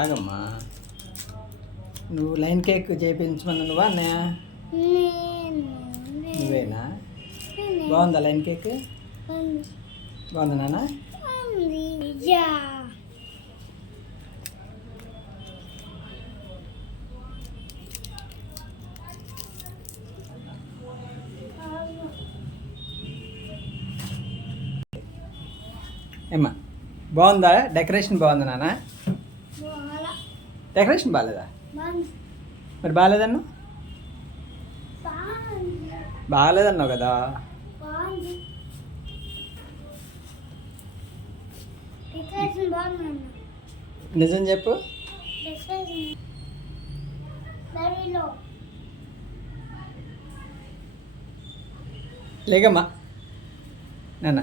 ఆగమ్మా. నువ్వు line cake చేయించమన్నా నువ్వా అన్నయ్య? నువ్వేనా? బాగుందా లైన్ కేక్? బాగుందా నాన్న? ఏమ్మా బాగుందా? డెకరేషన్ బాగుందా నాన్న? డెకరేషన్ బాగాలేదా? మరి బాగాలేదన్ను? బాగాలేదన్నావు కదా. నిజం చెప్పు. లేకమ్మా నాన్న.